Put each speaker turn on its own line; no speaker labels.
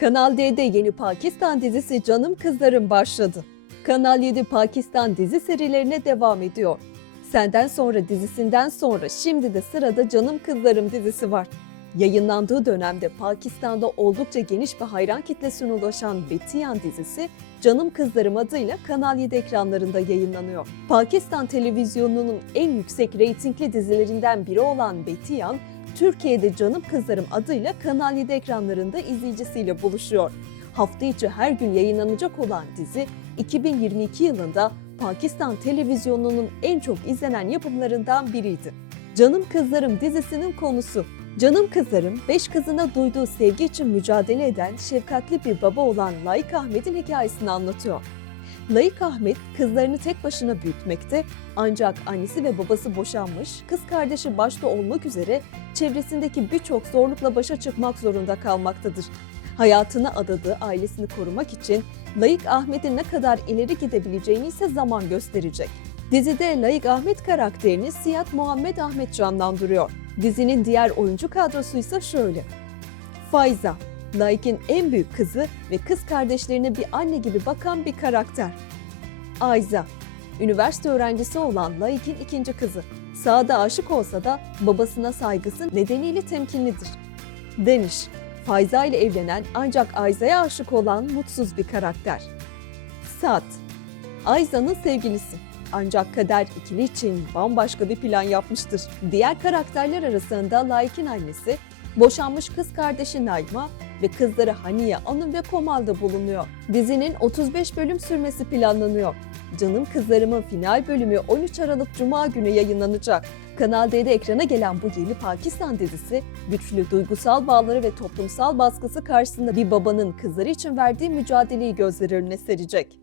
Kanal D'de yeni Pakistan dizisi Canım Kızlarım başladı. Kanal 7 Pakistan dizi serilerine devam ediyor. Senden sonra dizisinden sonra şimdi de sırada Canım Kızlarım dizisi var. Yayınlandığı dönemde Pakistan'da oldukça geniş bir hayran kitlesine ulaşan Betiyan dizisi Canım Kızlarım adıyla Kanal 7 ekranlarında yayınlanıyor. Pakistan televizyonunun en yüksek reytingli dizilerinden biri olan Betiyan, Türkiye'de Canım Kızlarım adıyla Kanal 7 ekranlarında izleyicisiyle buluşuyor. Hafta içi her gün yayınlanacak olan dizi 2022 yılında Pakistan televizyonunun en çok izlenen yapımlarından biriydi. Canım Kızlarım dizisinin konusu Canım Kızlarım, beş kızına duyduğu sevgi için mücadele eden şefkatli bir baba olan Layık Ahmet'in hikayesini anlatıyor. Layık Ahmet kızlarını tek başına büyütmekte ancak annesi ve babası boşanmış, kız kardeşi başta olmak üzere çevresindeki birçok zorlukla başa çıkmak zorunda kalmaktadır. Hayatını adadığı ailesini korumak için Layık Ahmet'in ne kadar ileri gidebileceğini ise zaman gösterecek. Dizide Layık Ahmet karakterini Siyat Muhammed Ahmet canlandırıyor. Dizinin diğer oyuncu kadrosu ise şöyle. Fayza, Layık'ın en büyük kızı ve kız kardeşlerine bir anne gibi bakan bir karakter. Ayza, üniversite öğrencisi olan Layık'ın ikinci kızı. Sağda aşık olsa da babasına saygısı nedeniyle temkinlidir. Deniş, Fayza ile evlenen ancak Ayza'ya aşık olan mutsuz bir karakter. Saat, Ayza'nın sevgilisi. Ancak kader ikili için bambaşka bir plan yapmıştır. Diğer karakterler arasında Layık'ın annesi, boşanmış kız kardeşi Naima ve kızları Haniye, Anım ve Komal da bulunuyor. Dizinin 35 bölüm sürmesi planlanıyor. Canım Kızlarımın final bölümü 13 Aralık Cuma günü yayınlanacak. Kanal D'de ekrana gelen bu yeni Pakistan dizisi, güçlü duygusal bağları ve toplumsal baskısı karşısında bir babanın kızları için verdiği mücadeleyi gözler önüne serecek.